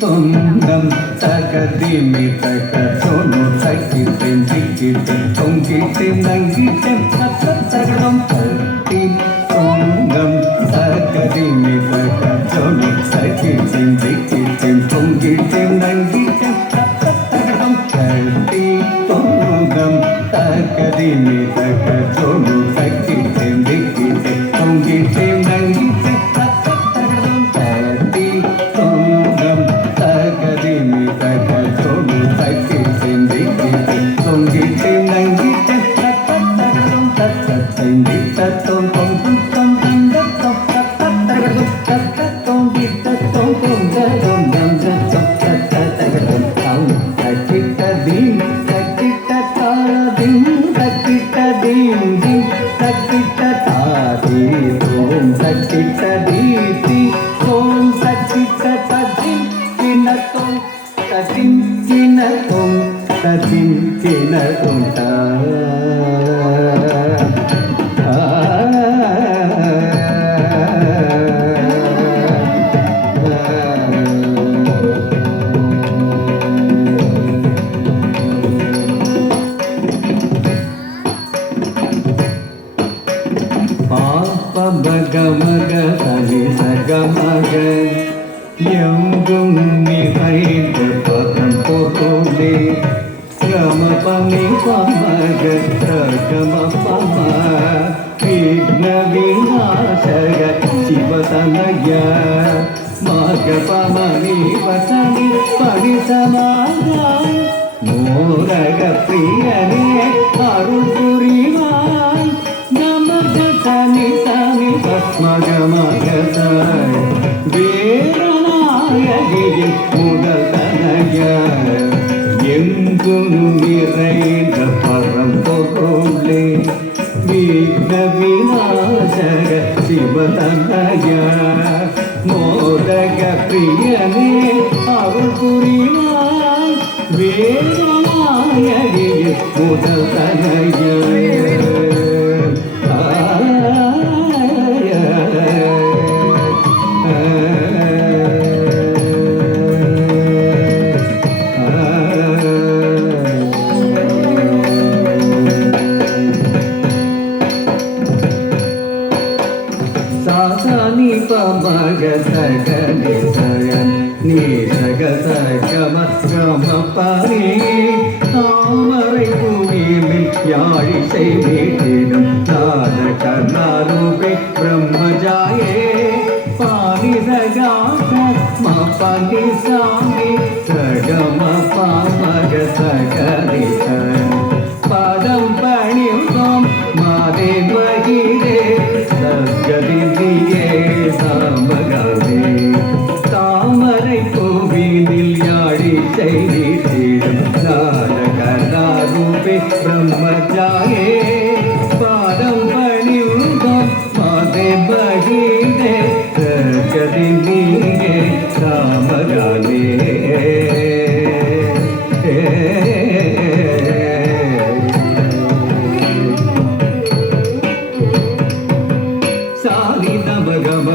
தொண்டம் தகதிமி தக தொணு தக்கிட்டேன் திக்கிட்டேன் தொங்கிட்டேன் நங்கிட்டேன் தகடம் தட்டி தொண்டம் தகதிமி தக தொணு தக்கிட்டேன் திக்கிட்டேன் தொங்கிட்டேன் நங்கிட்டேன் தகடம் தட்டி தொண்டம் தகதிமி தக தொணு தக்கிட்டேன் திக்கிட்டேன் தொங்கிட்டேன் நங்கிட்டேன் மக சனி சகமக எங்கும் நிறைந்த பதம் போலே கம பனி பமக கம பம விக்ன விநாசக சிவதனய மக பமனி வசனி பரிசமாக மோரக பிரியனே அருள் புரிவாய் நமக சனி சனி பத்மகமகதாய் வேதநாயகியின் முதல் தனய எங்கும் நிறைந்த பரம்பொருளே விக்ன விநாசக சிவதனய மோதக பிரியனே அருள் புரிவாய் வேதநாயகியின் முதல் தனய சாசானி பமக சகனி சயன் நீ சக சகம கம பனி தாமரை பூமியில் யாழிசை மீட்டிடும் நாத கர்ணாரூபே பிரம்மஜாயே பானி சகாச ம பனி சாமி சகம பமக சகனி சயன் பதம் பணிந்தோம் மாதே மகிரே சத்கதியே சாமகாவே தாமரை கோவிலில் யாழி செய்திடும் நாடகரூபே பிரம்மஜாயே பாதம் பணிந்தோம் மாதே மகிரே சத்கதியே சாமகாவே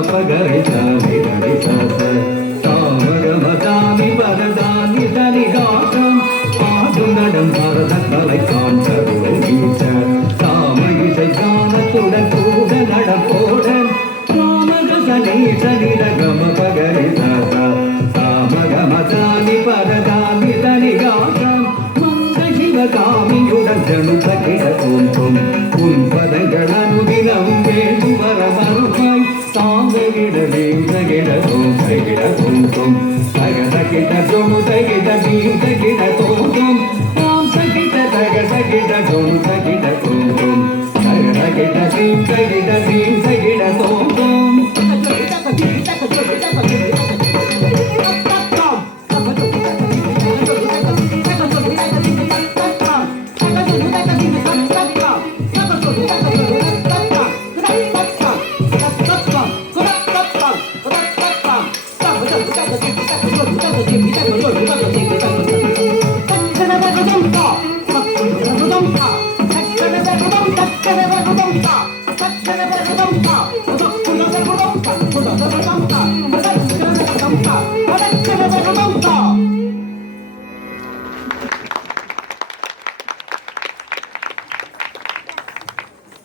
பகரை சாமி ஹரி சாச சாமகமதானி பரதானி தனிகாசம் பாடு நடம் பரத கலை காண்பருடன் வீச சாம இசை கானத்துடன் கூட நடப்போடன் சாமக சனி சனிரகம பகரை சாச சாமகமதானி பரதானி தனிகாசம் மந்த சிவகாமியுடன் ஜனு தகிட தோன்றும் உன் பதங்கள் அனுதினம் வேண்டு வர மறுப்பாய் தாங்கிட தகிட தோம் தகிட தோன்றும் தகிட ஜோனு தகிட தீம் தகிட தோன்றும் தாம் தகிட தகிட ஜோனு தகிட தோன்றும் ಸಗಿಡ neem ಸಗಿಡ ತೋಂ ತೋಂ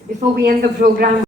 Before we end the program,